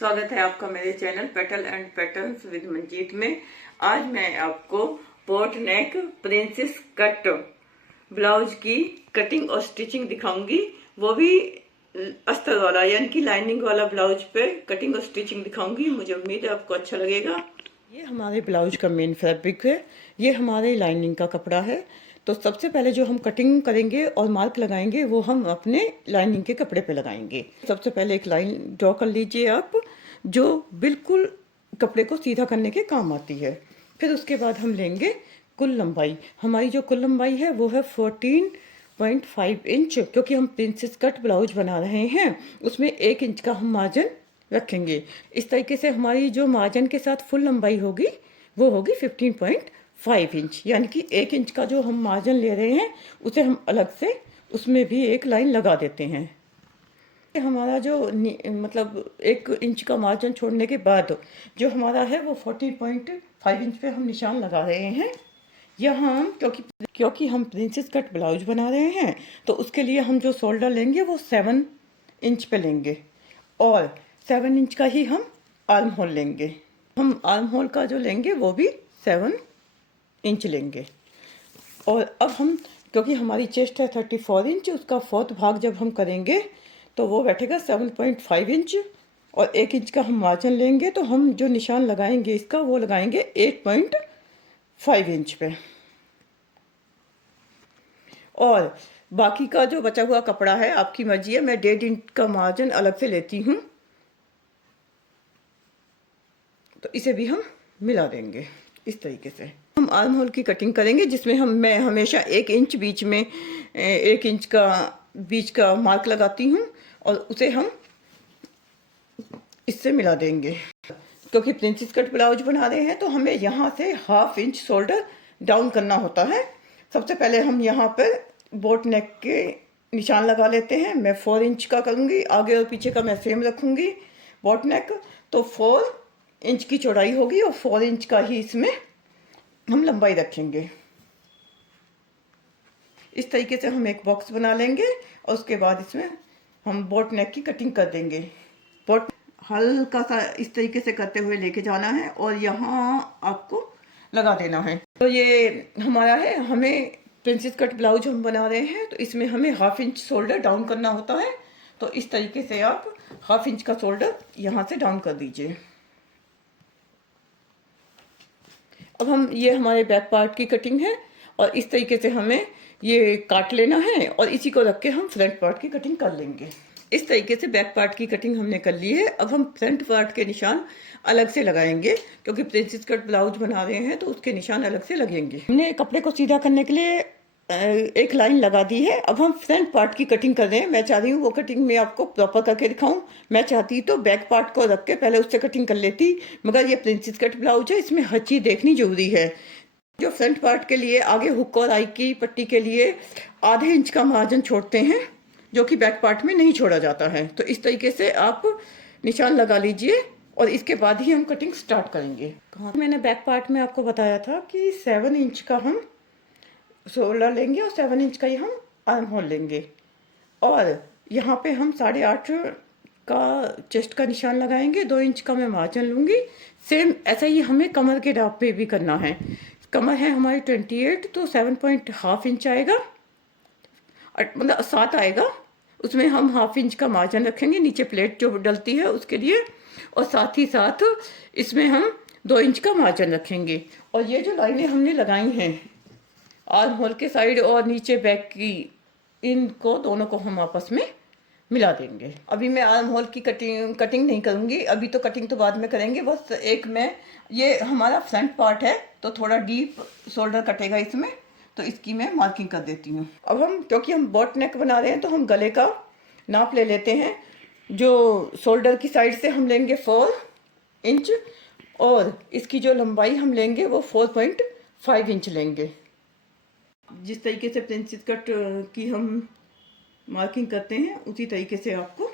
स्वागत है आपका मेरे channel petal and patterns with Manjeet में। आज मैं आपको बोट नेक प्रिंसेस कट ब्लाउज की कटिंग और स्टिचिंग दिखाऊंगी, वो भी अस्तर वाला यानी कि लाइनिंग वाला ब्लाउज पे कटिंग और स्टिचिंग दिखाऊंगी। मुझे उम्मीद है आपको अच्छा लगेगा। ये हमारे ब्लाउज का मेन फैब्रिक है, ये हमारे लाइनिंग का कपड़ा है। तो सबसे पहले जो हम कटिंग करेंगे और मार्क लगाएंगे वो हम अपने लाइनिंग के कपड़े पे लगाएंगे। सबसे पहले एक लाइन ड्रॉ कर लीजिए आप, जो बिल्कुल कपड़े को सीधा करने के काम आती है। फिर उसके बाद हम लेंगे कुल लंबाई। हमारी जो कुल लंबाई है वो है 14.5 इंच, क्योंकि हम प्रिंसेस कट ब्लाउज बना रहे हैं। उसमें 1 इंच का हम मार्जिन रखेंगे। इस तरीके से हमारी जो मार्जिन के साथ फुल लंबाई होगी वो होगी 15.5 इंच, यानी कि 1 इंच का जो हम मार्जिन ले रहे हैं उसे हम अलग से उसमें भी एक लाइन लगा देते हैं। हमारा जो मतलब 1 इंच का मार्जिन छोड़ने के बाद जो हमारा है वो 14.5 इंच पे हम निशान लगा रहे हैं। यहाँ हम क्योंकि हम प्रिंसेस कट ब्लाउज बना रहे हैं तो उसके लिए हम जो शोल्डर लेंगे वो 7 इंच पे लेंगे और 7 इंच का ही हम आर्म होल लेंगे। हम आर्म होल का जो लेंगे वो भी 7 इंच लेंगे। और अब हम, क्योंकि हमारी चेस्ट है 34 इंच, उसका 4th भाग जब हम करेंगे तो वो बैठेगा 7.5 इंच और 1 इंच का हम मार्जिन लेंगे। तो हम जो निशान लगाएंगे इसका वो लगाएंगे 8.5 इंच पे। और बाकी का जो बचा हुआ कपड़ा है आपकी मर्जी है, मैं 1.5 इंच का मार्जिन अलग से लेती हूँ, तो इसे भी हम मिला देंगे। इस तरीके से हम आर्म होल की कटिंग करेंगे, जिसमें मैं हमेशा 1 इंच बीच में 1 इंच का बीच का मार्क लगाती हूँ और उसे हम इससे मिला देंगे। क्योंकि प्रिंसेस कट ब्लाउज बना रहे हैं तो हमें यहाँ से 1/2 इंच शोल्डर डाउन करना होता है। सबसे पहले हम यहाँ पर बोट नेक के निशान लगा लेते हैं। मैं 4 इंच का करूँगी, आगे और पीछे का मैं सेम रखूँगी। बोट नेक तो 4 इंच की चौड़ाई होगी और 4 इंच का ही इसमें हम लंबाई रखेंगे। इस तरीके से हम एक बॉक्स बना लेंगे और उसके बाद इसमें हम बोट नेक की कटिंग कर देंगे। बोट हल्का सा इस तरीके से करते हुए लेके जाना है और यहाँ आपको लगा देना है। तो ये हमारा है, हमें प्रिंसेस कट ब्लाउज हम बना रहे हैं तो इसमें हमें 1/2 इंच शोल्डर डाउन करना होता है। तो इस तरीके से आप 1/2 इंच का शोल्डर यहाँ से डाउन कर दीजिए। अब हम, ये हमारे बैक पार्ट की कटिंग है और इस तरीके से हमें ये काट लेना है और इसी को रख के हम फ्रंट पार्ट की कटिंग कर लेंगे। इस तरीके से बैक पार्ट की कटिंग हमने कर ली है। अब हम फ्रंट पार्ट के निशान अलग से लगाएंगे, क्योंकि प्रिंसेस कट ब्लाउज बना रहे हैं तो उसके निशान अलग से लगेंगे। हमने कपड़े को सीधा करने के लिए एक लाइन लगा दी है। अब हम फ्रंट पार्ट की कटिंग कर रहे हैं। मैं चाह रही हूँ वो कटिंग मैं आपको प्रॉपर करके दिखाऊं। मैं चाहती तो बैक पार्ट को रख के पहले उससे कटिंग कर लेती, मगर ये प्रिंसेस कट ब्लाउज है, इसमें हर चीज़ देखनी जरूरी है। जो फ्रंट पार्ट के लिए आगे हुक और आई की पट्टी के लिए ½ इंच का मार्जिन छोड़ते हैं, जो कि बैक पार्ट में नहीं छोड़ा जाता है। तो इस तरीके से आप निशान लगा लीजिए और इसके बाद ही हम कटिंग स्टार्ट करेंगे। मैंने बैक पार्ट में आपको बताया था कि 7 इंच का हम शोल्डर लेंगे और 7 इंच का ही हम आर्म होल लेंगे और यहाँ पे हम 8.5 का चेस्ट का निशान लगाएंगे। 2 इंच का मैं मार्जिन लूँगी। सेम ऐसा ही हमें कमर के डाप पे भी करना है। कमर है हमारी 28, तो 7.5 इंच आएगा, मतलब 7 आएगा। उसमें हम 1/2 इंच का मार्जिन रखेंगे नीचे प्लेट जो डलती है उसके लिए, और साथ ही साथ इसमें हम 2 इंच का मार्जिन रखेंगे। और ये जो लाइनें हमने लगाई हैं आर्म होल के साइड और नीचे बैक की, इनको दोनों को हम आपस में मिला देंगे। अभी मैं आर्म होल की कटिंग नहीं करूँगी, अभी तो कटिंग तो बाद में करेंगे। बस एक मैं, ये हमारा फ्रंट पार्ट है तो थोड़ा डीप शोल्डर कटेगा इसमें, तो इसकी मैं मार्किंग कर देती हूँ। अब हम, क्योंकि हम बोट नेक बना रहे हैं तो हम गले का नाप ले लेते हैं। जो शोल्डर की साइड से हम लेंगे 4 इंच और इसकी जो लंबाई हम लेंगे वो 4.5 इंच लेंगे। जिस तरीके से प्रिंसेस कट की हम मार्किंग करते हैं उसी तरीके से आपको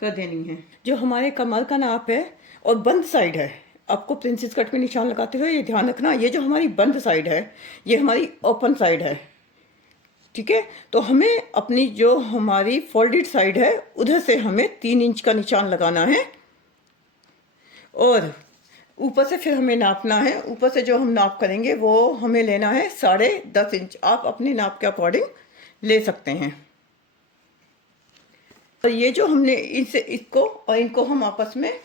कर देनी है। जो हमारे कमर का नाप है और बंद साइड है, आपको प्रिंसेस कट में निशान लगाते हुए ये ध्यान रखना, ये जो हमारी बंद साइड है ये हमारी ओपन साइड है, ठीक है। तो हमें अपनी जो हमारी फोल्डेड साइड है उधर से हमें 3 इंच का निशान लगाना है और ऊपर से फिर हमें नापना है। ऊपर से जो हम नाप करेंगे वो हमें लेना है 10.5 इंच। आप अपने नाप के अकॉर्डिंग ले सकते हैं। और ये जो हमने इसको और इनको हम आपस में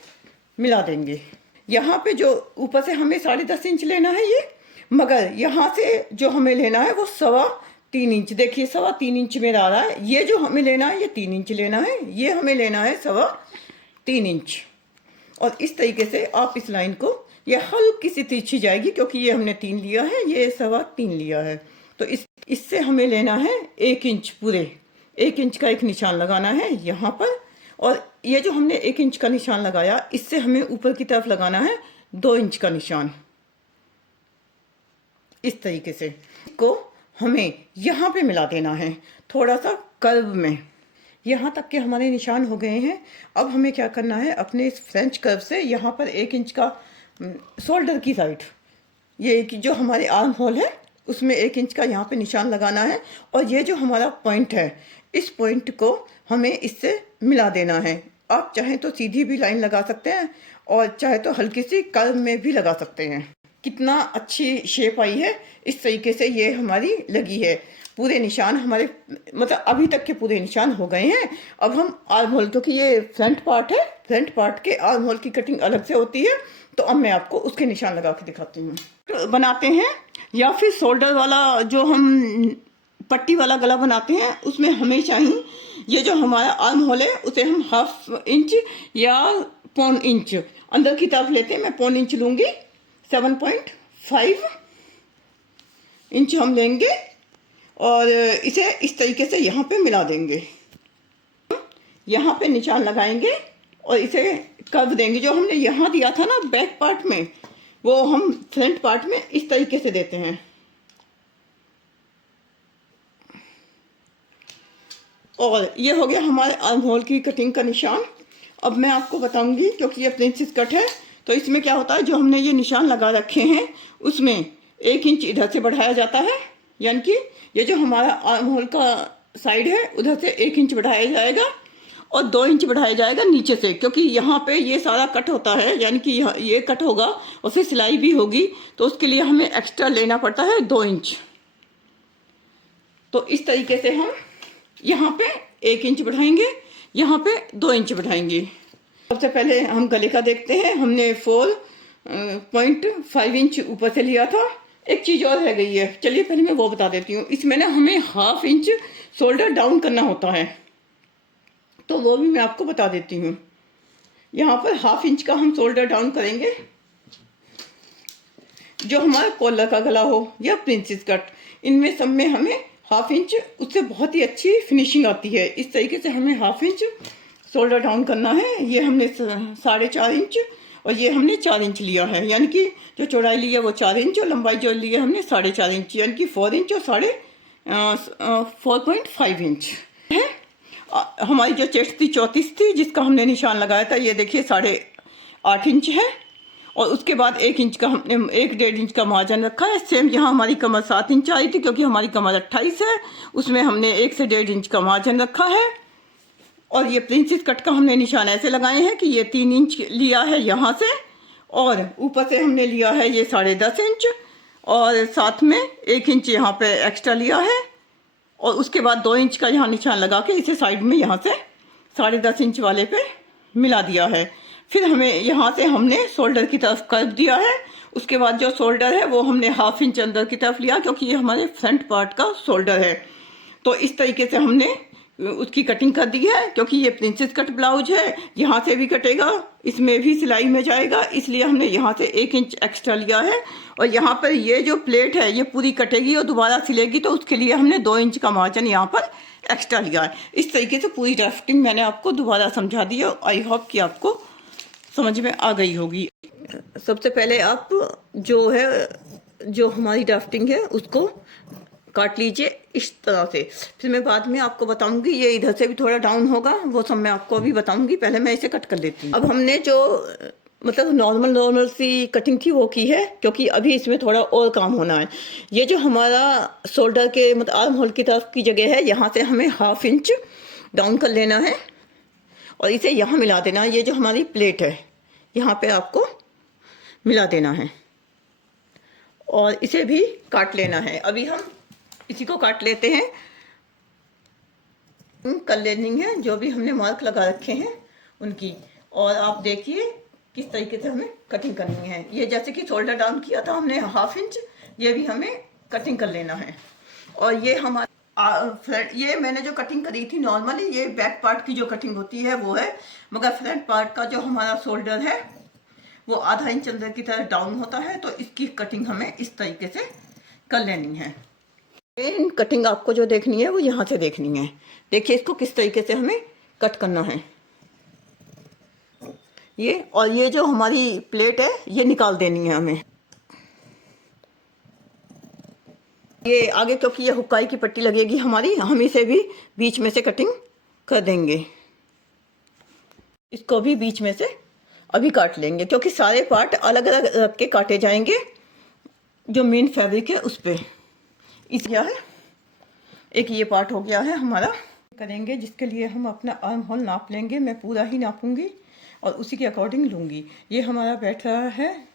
मिला देंगे। यहाँ पे जो ऊपर से हमें 10.5 इंच लेना है ये, मगर यहाँ से जो हमें लेना है वो 3.25 इंच। देखिए 3.25 इंच में आ रहा है। ये जो हमें लेना है ये 3 इंच लेना है, ये हमें लेना है 3.25 इंच। और इस तरीके से आप इस लाइन को, ये हल्की सी तिरछी जाएगी क्योंकि ये हमने 3 लिया है, ये 3.25 लिया है। तो इससे हमें लेना है 1 इंच, पूरे 1 इंच का एक निशान लगाना है यहाँ पर। और ये जो हमने 1 इंच का निशान लगाया, इससे हमें ऊपर की तरफ लगाना है 2 इंच का निशान। इस तरीके से इसको हमें यहाँ पे मिला देना है, थोड़ा सा कर्व में। यहाँ तक के हमारे निशान हो गए हैं। अब हमें क्या करना है, अपने इस फ्रेंच कर्व से यहाँ पर 1 इंच का शोल्डर की साइड, ये जो हमारे आर्म होल है उसमें 1 इंच का यहाँ पे निशान लगाना है। और ये जो हमारा पॉइंट है, इस पॉइंट को हमें इससे मिला देना है। आप चाहें तो सीधी भी लाइन लगा सकते हैं और चाहे तो हल्की सी कर्व में भी लगा सकते हैं। कितना अच्छी शेप आई है। इस तरीके से ये हमारी लगी है। पूरे निशान हमारे, मतलब अभी तक के पूरे निशान हो गए हैं। अब हम आर्म होल, क्योंकि ये फ्रंट पार्ट है, फ्रंट पार्ट के आर्म होल की कटिंग अलग से होती है, तो अब मैं आपको उसके निशान लगा के दिखाती हूँ। तो बनाते हैं, या फिर शोल्डर वाला जो हम पट्टी वाला गला बनाते हैं, उसमें हमें चाहिए ये जो हमारा आर्म होल है उसे हम 1/2 इंच या 1.25 इंच अंदर की तरफ लेते हैं। मैं 1.25 इंच लूँगी, 7.5 इंच हम लेंगे और इसे इस तरीके से यहाँ पे मिला देंगे। यहाँ पे निशान लगाएंगे और इसे कर्व देंगे। जो हमने यहाँ दिया था ना बैक पार्ट में, वो हम फ्रंट पार्ट में इस तरीके से देते हैं। और ये हो गया हमारे आर्म होल की कटिंग का निशान। अब मैं आपको बताऊंगी, क्योंकि ये प्रिंसेस कट है, तो इसमें क्या होता है, जो हमने ये निशान लगा रखे हैं उसमें 1 इंच इधर से बढ़ाया जाता है। यानी कि ये जो हमारा आर्म होल का साइड है उधर से 1 इंच बढ़ाया जाएगा और 2 इंच बढ़ाया जाएगा नीचे से, क्योंकि यहाँ पे ये सारा कट होता है। यानी कि ये कट होगा और फिर सिलाई भी होगी, तो उसके लिए हमें एक्स्ट्रा लेना पड़ता है 2 इंच। तो इस तरीके से हम यहाँ पे 1 इंच बढ़ाएंगे, यहाँ पे 2 इंच बढ़ाएंगे। सबसे पहले हम गले का देखते हैं। हमने 4.5 इंच ऊपर से लिया था। एक चीज़ और रह गई है, चलिए पहले मैं वो बता देती हूँ। इसमें ना हमें 1/2 इंच शोल्डर डाउन करना होता है, तो वो भी मैं आपको बता देती हूँ। यहाँ पर 1/2 इंच का हम शोल्डर डाउन करेंगे। जो हमारा कॉलर का गला हो या प्रिंसेस कट, इनमें सब में हमें 1/2 इंच, उससे बहुत ही अच्छी फिनिशिंग आती है। इस तरीके से हमें 1/2 इंच शोल्डर डाउन करना है। ये हमने 4.5 इंच और ये हमने 4 इंच लिया है। यानी कि जो चौड़ाई ली है वो 4 इंच और लंबाई जो ली है हमने 4.5 इंच, यानी कि 4 इंच और 4.5 इंच है। हमारी जो चेस्ट थी 34 थी, जिसका हमने निशान लगाया था, ये देखिए 8.5 इंच है। और उसके बाद 1 इंच का हमने 1.5 इंच का मार्जिन रखा है। सेम यहाँ हमारी कमर 7 इंच आई थी, क्योंकि हमारी कमर 28 है, उसमें हमने 1 से 1.5 इंच का मार्जिन रखा है। और ये प्रिंसेस कट का हमने निशान ऐसे लगाए हैं कि ये 3 इंच लिया है यहाँ से, और ऊपर से हमने लिया है ये 10.5 इंच, और साथ में 1 इंच यहाँ पे एक्स्ट्रा लिया है। और उसके बाद 2 इंच का यहाँ निशान लगा के इसे साइड में यहाँ से 10.5 इंच वाले पे मिला दिया है। फिर हमें यहाँ से हमने शोल्डर की तरफ कर्व दिया है। उसके बाद जो शोल्डर है वो हमने 1/2 इंच अंदर की तरफ लिया, क्योंकि ये हमारे फ्रंट पार्ट का शोल्डर है। तो इस तरीके से हमने उसकी कटिंग कर दी है। क्योंकि ये प्रिंसेस कट ब्लाउज है, यहाँ से भी कटेगा, इसमें भी सिलाई में जाएगा, इसलिए हमने यहाँ से 1 इंच एक्स्ट्रा लिया है। और यहाँ पर ये जो प्लेट है ये पूरी कटेगी और दोबारा सिलेगी, तो उसके लिए हमने 2 इंच का मार्जिन यहाँ पर एक्स्ट्रा लिया है। इस तरीके से पूरी ड्राफ्टिंग मैंने आपको दोबारा समझा दी है। आई होप कि आपको समझ में आ गई होगी। सबसे पहले आप जो हमारी ड्राफ्टिंग है उसको काट लीजिए इस तरह से। फिर मैं बाद में आपको बताऊंगी, ये इधर से भी थोड़ा डाउन होगा, वो सब मैं आपको अभी बताऊंगी। पहले मैं इसे कट कर लेती हूँ। अब हमने जो मतलब नॉर्मल सी कटिंग थी वो की है, क्योंकि अभी इसमें थोड़ा और काम होना है। ये जो हमारा शोल्डर के मतलब आर्म होल की तरफ की जगह है, यहाँ से हमें 1/2 इंच डाउन कर लेना है और इसे यहाँ मिला देना। ये जो हमारी प्लेट है यहाँ पे आपको मिला देना है और इसे भी काट लेना है। अभी हम इसी को काट लेते हैं। कर लेनी है जो भी हमने मार्क लगा रखे हैं उनकी। और आप देखिए किस तरीके से हमें कटिंग करनी है। ये जैसे कि शोल्डर डाउन किया था हमने 1/2 इंच, ये भी हमें कटिंग कर लेना है। और ये हमारा ये मैंने जो कटिंग करी थी नॉर्मली, ये बैक पार्ट की जो कटिंग होती है वो है, मगर फ्रंट पार्ट का जो हमारा शोल्डर है वो 1/2 इंच अंदर की तरफ डाउन होता है, तो इसकी कटिंग हमें इस तरीके से कर लेनी है। मेन कटिंग आपको जो देखनी है वो यहाँ से देखनी है। देखिए इसको किस तरीके से हमें कट करना है ये। और ये जो हमारी प्लेट है ये निकाल देनी है हमें। ये आगे क्योंकि ये हुक्काई की पट्टी लगेगी हमारी, हम इसे भी बीच में से कटिंग कर देंगे। इसको भी बीच में से अभी काट लेंगे क्योंकि सारे पार्ट अलग अलग रख के काटे जाएंगे जो मेन फैब्रिक है उस पर। इस क्या है, एक ये पार्ट हो गया है हमारा। करेंगे जिसके लिए हम अपना आर्म होल नाप लेंगे। मैं पूरा ही नापूंगी और उसी के अकॉर्डिंग लूँगी। ये हमारा बैठ रहा है,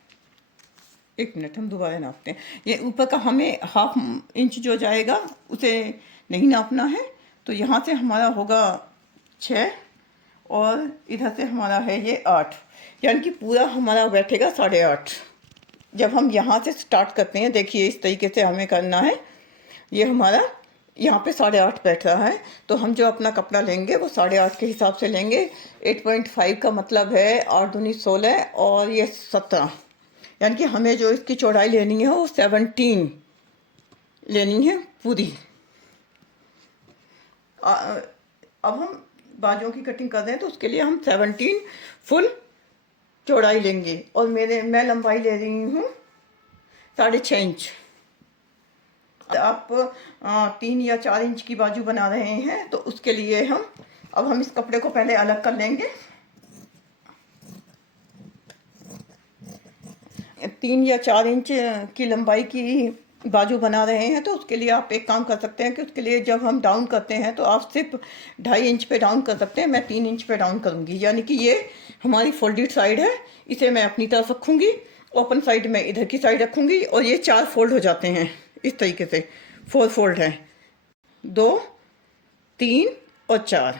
1 मिनट हम दोबारा नापते हैं। ये ऊपर का हमें 1/2 इंच जो जाएगा उसे नहीं नापना है, तो यहाँ से हमारा होगा 6 और इधर से हमारा है ये 8, यानी कि पूरा हमारा बैठेगा 8.5। जब हम यहाँ से स्टार्ट करते हैं, देखिए इस तरीके से हमें करना है। ये हमारा यहाँ पे 8.5 बैठ रहा है, तो हम जो अपना कपड़ा लेंगे वो 8.5 के हिसाब से लेंगे। 8.5 का मतलब है 8 दूनी 16 और ये 17, यानी कि हमें जो इसकी चौड़ाई लेनी है वो 17 लेनी है पूरी। अब हम बाजुओं की कटिंग कर रहे हैं तो उसके लिए हम 17 फुल चौड़ाई लेंगे। और मैं लंबाई ले रही हूँ 6.5 इंच। आप 3 या 4 इंच की बाजू बना रहे हैं तो उसके लिए हम इस कपड़े को पहले अलग कर लेंगे। 3 या 4 इंच की लंबाई की बाजू बना रहे हैं तो उसके लिए आप एक काम कर सकते हैं कि उसके लिए जब हम डाउन करते हैं तो आप सिर्फ 2.5 इंच पे डाउन कर सकते हैं। मैं 3 इंच पे डाउन करूंगी, यानी कि ये हमारी फोल्डेड साइड है, इसे मैं अपनी तरफ रखूंगी, ओपन साइड में इधर की साइड रखूंगी। और ये 4 फोल्ड हो जाते हैं इस तरीके से, 4 फोल्ड है, 2, 3 और 4।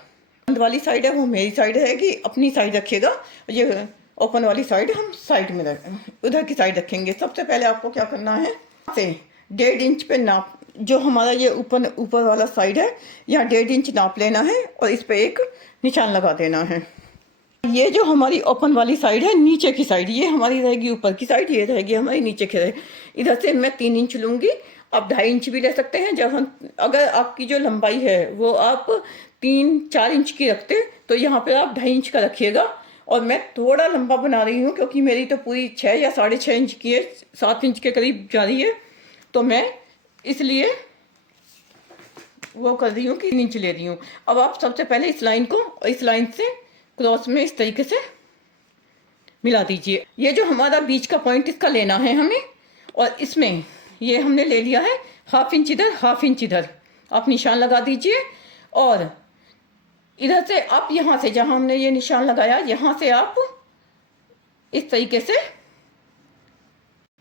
बंद वाली साइड है वो मेरी साइड रहेगी, अपनी साइड रखिएगा। ये ओपन वाली साइड हम साइड में उधर की साइड रखेंगे। सबसे पहले आपको क्या करना है, से 1.5 इंच पे नाप, जो हमारा ये ऊपर वाला साइड है यहाँ 1.5 इंच नाप लेना है और इस पे एक निशान लगा देना है। ये जो हमारी ओपन वाली साइड है, नीचे की साइड, ये हमारी रहेगी ऊपर की साइड, ये रहेगी हमारी नीचे की साइड। इधर से मैं 3 इंच लूँगी, आप 2.5 इंच भी ले सकते हैं। जब हम, अगर आपकी जो लंबाई है वो आप 3-4 इंच की रखते तो यहाँ पे आप 2.5 इंच का रखिएगा। और मैं थोड़ा लंबा बना रही हूँ क्योंकि मेरी तो पूरी 6 या 6.5 इंच की है, 7 इंच के करीब जा रही है, तो मैं इसलिए वो कर रही हूँ कि 3 इंच ले रही हूँ। अब आप सबसे पहले इस लाइन को और इस लाइन से क्रॉस में इस तरीके से मिला दीजिए। ये जो हमारा बीच का पॉइंट इसका लेना है हमें, और इसमें ये हमने ले लिया है 1/2 इंच इधर, 1/2 इंच इधर, आप निशान लगा दीजिए। और इधर से आप यहाँ से जहाँ हमने ये निशान लगाया, यहाँ से आप इस तरीके से,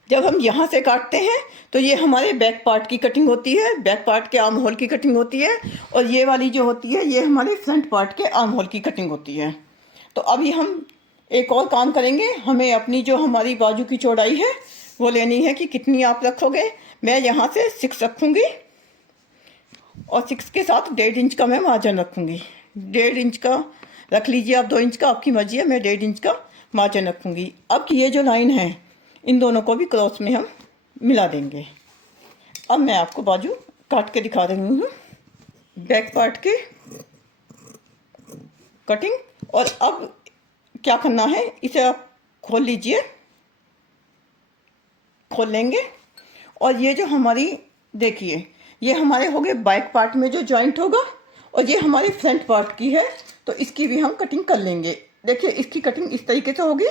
जब हम यहाँ से काटते हैं तो ये हमारे बैक पार्ट की कटिंग होती है, बैक पार्ट के आर्म होल की कटिंग होती है। और ये वाली जो होती है ये हमारे फ्रंट पार्ट के आर्म होल की कटिंग होती है। तो अभी हम एक और काम करेंगे, हमें अपनी जो हमारी बाजू की चौड़ाई है वो लेनी है कि कितनी आप रखोगे। मैं यहाँ से 6 रखूँगी और 6 के साथ 1.5 इंच का मैं मार्जिन रखूँगी। 1.5 इंच का रख लीजिए आप, 2 इंच का आपकी मर्जी है, मैं 1.5 इंच का मार्जिन रखूँगी। अब ये जो लाइन है इन दोनों को भी क्रॉस में हम मिला देंगे। अब मैं आपको बाजू काट के दिखा रही हूँ, बैक पार्ट के कटिंग। और अब क्या करना है, इसे आप खोल लीजिए, खोल लेंगे। और ये जो हमारी, देखिए ये हमारे हो गए बैक पार्ट में जो जॉइंट होगा, और ये हमारे फ्रंट पार्ट की है, तो इसकी भी हम कटिंग कर लेंगे। देखिए इसकी कटिंग इस तरीके से होगी।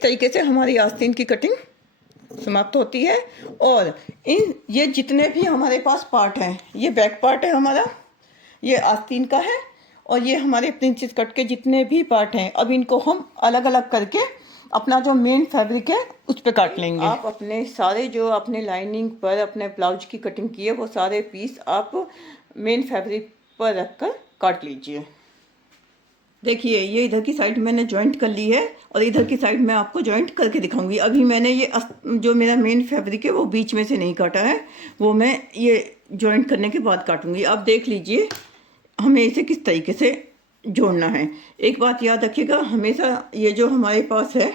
तरीके से हमारी आस्तीन की कटिंग समाप्त होती है। और ये जितने भी हमारे पास पार्ट हैं, ये बैक पार्ट है हमारा, ये आस्तीन का है और ये हमारे प्रिंसेस कट के जितने भी पार्ट हैं, अब इनको हम अलग अलग करके अपना जो मेन फैब्रिक है उस पर काट लेंगे। आप अपने सारे जो अपने लाइनिंग पर अपने ब्लाउज की कटिंग की है वो सारे पीस आप मेन फैब्रिक पर रख कर काट लीजिए। देखिए ये इधर की साइड मैंने जॉइंट कर ली है और इधर की साइड मैं आपको जॉइंट करके दिखाऊंगी। अभी मैंने ये जो मेरा मेन फैब्रिक है वो बीच में से नहीं काटा है, वो मैं ये जॉइंट करने के बाद काटूंगी। आप देख लीजिए हमें इसे किस तरीके से जोड़ना है। एक बात याद रखिएगा, हमेशा ये जो हमारे पास है,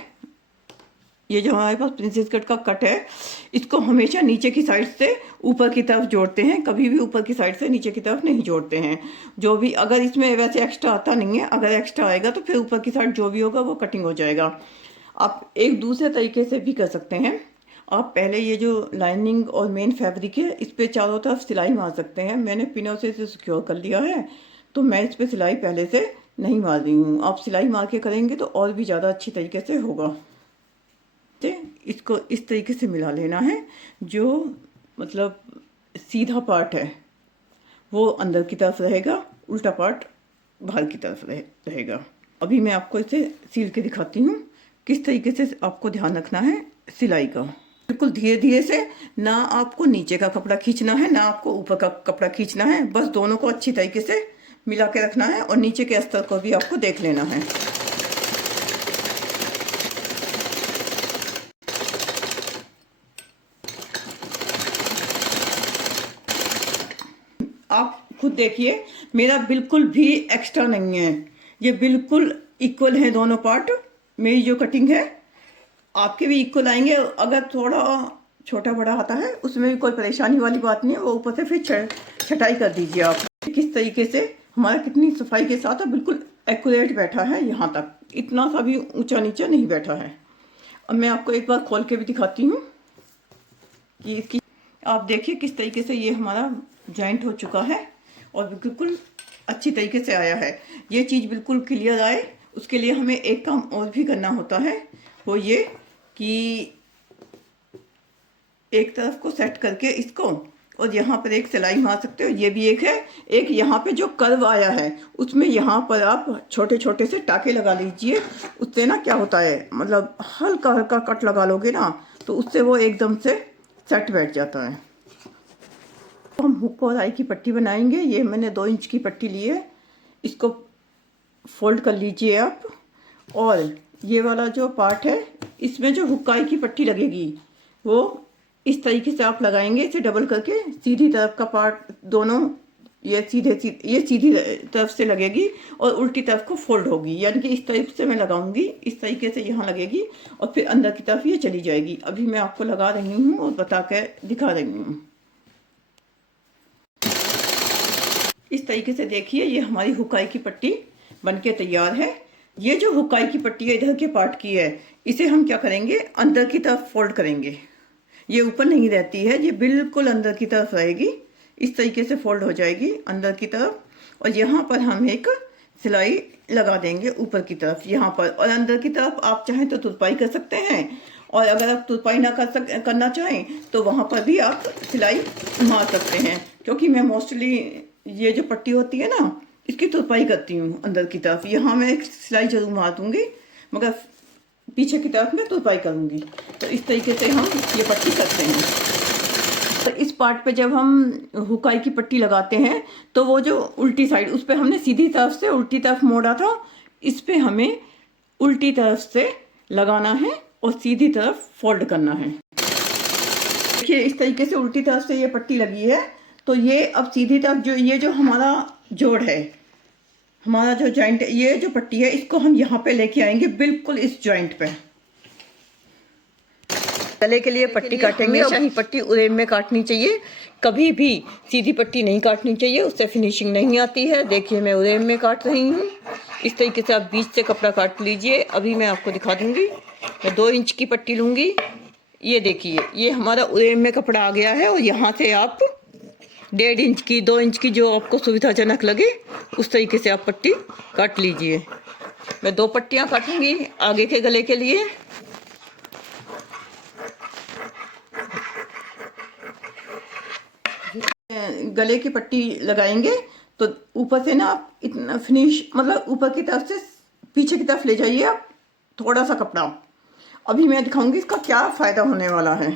ये जो हमारे पास प्रिंसेस कट का कट है, इसको हमेशा नीचे की साइड से ऊपर की तरफ जोड़ते हैं, कभी भी ऊपर की साइड से नीचे की तरफ नहीं जोड़ते हैं। जो भी अगर इसमें वैसे एक्स्ट्रा आता नहीं है, अगर एक्स्ट्रा आएगा तो फिर ऊपर की साइड जो भी होगा वो कटिंग हो जाएगा। आप एक दूसरे तरीके से भी कर सकते हैं। आप पहले ये जो लाइनिंग और मेन फैब्रिक है इस पर चारों तरफ सिलाई मार सकते हैं। मैंने पिनों से इसे सिक्योर कर लिया है, तो मैं इस पर सिलाई पहले से नहीं मार रही हूँ। आप सिलाई मार के करेंगे तो और भी ज़्यादा अच्छी तरीके से होगा। इसको इस तरीके से मिला लेना है। जो मतलब सीधा पार्ट है वो अंदर की तरफ रहेगा, उल्टा पार्ट बाहर की तरफ रहेगा। अभी मैं आपको इसे सील के दिखाती हूँ किस तरीके से आपको ध्यान रखना है सिलाई का। बिल्कुल धीरे धीरे से, ना आपको नीचे का कपड़ा खींचना है ना आपको ऊपर का कपड़ा खींचना है, बस दोनों को अच्छी तरीके से मिला के रखना है और नीचे के अस्तर को भी आपको देख लेना है। आप खुद देखिए मेरा बिल्कुल भी एक्स्ट्रा नहीं है, ये बिल्कुल इक्वल है दोनों पार्ट। मेरी जो कटिंग है आपके भी इक्वल आएंगे। अगर थोड़ा छोटा बड़ा आता है उसमें भी कोई परेशानी वाली बात नहीं है, वो ऊपर से फिर छटाई कर दीजिए। आप किस तरीके से हमारा कितनी सफाई के साथ बिल्कुल एक्यूरेट बैठा है, यहाँ तक इतना सा भी ऊंचा नीचा नहीं बैठा है। अब मैं आपको एक बार खोल के भी दिखाती हूँ कि इसकी आप देखिए किस तरीके से ये हमारा जॉइंट हो चुका है और बिल्कुल अच्छी तरीके से आया है। ये चीज़ बिल्कुल क्लियर आए उसके लिए हमें एक काम और भी करना होता है, वो ये कि एक तरफ को सेट करके इसको और यहाँ पर एक सिलाई मार सकते हो। ये भी एक है, एक यहाँ पे जो कर्व आया है उसमें यहाँ पर आप छोटे छोटे से टाके लगा लीजिए। उससे ना क्या होता है, मतलब हल्का हल्का कट लगा लोगे ना तो उससे वो एकदम से सेट बैठ जाता है। तो हम हुक और आई की पट्टी बनाएंगे। ये मैंने 2 इंच की पट्टी ली है, इसको फोल्ड कर लीजिए आप। और ये वाला जो पार्ट है इसमें जो हुक आई की पट्टी लगेगी वो इस तरीके से आप लगाएंगे, इसे डबल करके सीधी तरफ का पार्ट दोनों ये सीधी तरफ से लगेगी और उल्टी तरफ को फोल्ड होगी, यानी कि इस तरफ से मैं लगाऊंगी, इस तरीके से यहाँ लगेगी और फिर अंदर की तरफ ये चली जाएगी। अभी मैं आपको लगा रही हूँ और बता के दिखा रही हूँ। इस तरीके से देखिए ये हमारी हुकाई की पट्टी बनके तैयार है। ये जो हुकाई की पट्टी है इधर के पार्ट की है, इसे हम क्या करेंगे, अंदर की तरफ फोल्ड करेंगे। ये ऊपर नहीं रहती है, ये बिल्कुल अंदर की तरफ रहेगी, इस तरीके से फोल्ड हो जाएगी अंदर की तरफ। और यहाँ पर हम एक सिलाई लगा देंगे ऊपर की तरफ यहाँ पर, और अंदर की तरफ आप चाहें तो तुरपाई कर सकते हैं, और अगर आप तुरपाई ना करना चाहें तो वहाँ पर भी आप सिलाई मार सकते हैं। क्योंकि मैं मोस्टली ये जो पट्टी होती है ना इसकी तुरपाई करती हूँ अंदर की तरफ। यहाँ मैं एक सिलाई जरूर मार दूंगी मगर पीछे की तरफ मैं तुरपाई करूँगी। तो इस तरीके से हम ये पट्टी करते हैं। तो इस पार्ट पे जब हम हुकाई की पट्टी लगाते हैं तो वो जो उल्टी साइड उस पर हमने सीधी तरफ से उल्टी तरफ मोड़ा था, इस पे हमें उल्टी तरफ से लगाना है और सीधी तरफ फोल्ड करना है। देखिए इस तरीके से उल्टी तरफ से ये पट्टी लगी है, तो ये अब सीधी तरफ जो ये जो हमारा जोड़ है, हमारा जो जॉइंट, ये जो पट्टी है इसको हम यहाँ पे लेके आएंगे बिल्कुल इस जॉइंट पे। गले के लिए पट्टी काटेंगे, हमेशा ही पट्टी उरेम में काटनी चाहिए, कभी भी सीधी पट्टी नहीं काटनी चाहिए, उससे फिनिशिंग नहीं आती है। देखिए मैं उरेम में काट रही हूँ। इस तरीके से आप बीच से कपड़ा काट लीजिए। अभी मैं आपको दिखा दूंगी। मैं 2 इंच की पट्टी लूँगी। ये देखिए ये हमारा उरेम में कपड़ा आ गया है और यहाँ से आप 1.5 इंच की 2 इंच की जो आपको सुविधाजनक लगे उस तरीके से आप पट्टी काट लीजिए। मैं 2 पट्टियाँ काटूंगी आगे के गले के लिए। गले की पट्टी लगाएंगे तो ऊपर से ना आप इतना फिनिश, मतलब ऊपर की तरफ से पीछे की तरफ ले जाइए आप थोड़ा सा कपड़ा। अभी मैं दिखाऊंगी इसका क्या फ़ायदा होने वाला है।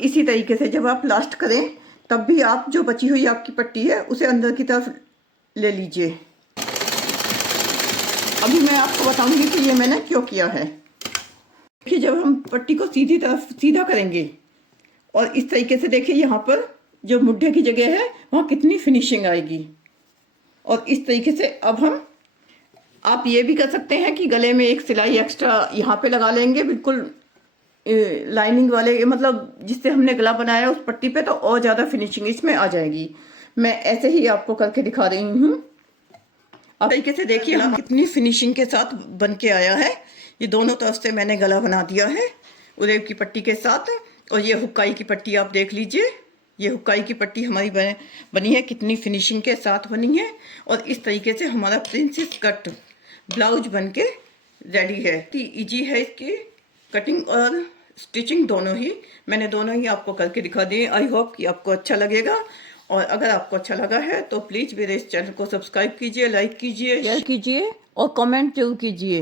इसी तरीके से जब आप लास्ट करें तब भी आप जो बची हुई आपकी पट्टी है उसे अंदर की तरफ ले लीजिए। अभी मैं आपको बताऊंगी कि ये मैंने क्यों किया है। देखिए, जब हम पट्टी को सीधी तरफ सीधा करेंगे और इस तरीके से देखिए यहाँ पर जो मुड्ढे की जगह है वहाँ कितनी फिनिशिंग आएगी। और इस तरीके से अब आप ये भी कर सकते हैं कि गले में एक सिलाई एक्स्ट्रा यहाँ पे लगा लेंगे, बिल्कुल लाइनिंग वाले, मतलब जिससे हमने गला बनाया उस पट्टी पे, तो और ज़्यादा फिनिशिंग इसमें आ जाएगी। मैं ऐसे ही आपको करके दिखा रही हूँ। आप तरीके से देखिए हम कितनी फिनिशिंग के साथ बन के आया है। ये दोनों तरफ से मैंने गला बना दिया है उरेब की पट्टी के साथ। और ये हुक्काई की पट्टी आप देख लीजिए, ये हुक्काई की पट्टी हमारी बनी है, कितनी फिनिशिंग के साथ बनी है। और इस तरीके से हमारा प्रिंसेस कट ब्लाउज बन के रेडी है। इजी है इसकी कटिंग और स्टिचिंग दोनों ही, मैंने दोनों ही आपको करके दिखा दिए। आई होप कि आपको अच्छा लगेगा। और अगर आपको अच्छा लगा है तो प्लीज़ मेरे इस चैनल को सब्सक्राइब कीजिए, लाइक कीजिए, शेयर कीजिए और कमेंट जरूर कीजिए।